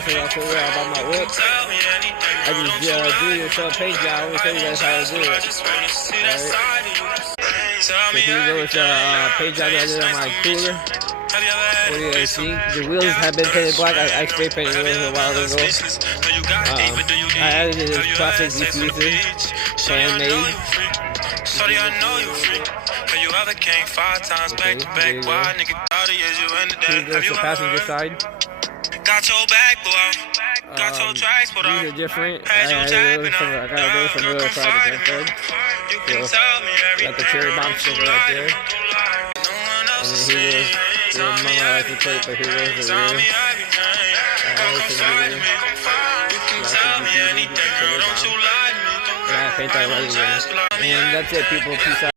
car, so I'll show you about my whip. I just do it yourself paint job. I'm gonna show you guys how to do it. Alright. So here goes paint job that I did on my cooler. What do you guys see? The wheels have been painted black. I spray painted the wheels a while ago. I added this plastic diffuser, handmade. Here goes the passenger side. Got your back, boy. Got your tracks, but these are different. I gotta go from the other side to the so, got the cherry bomb sticker right there. And then here goes the mama license plate, but here goes the rear. I paint that right again. And that's it, people. Peace out.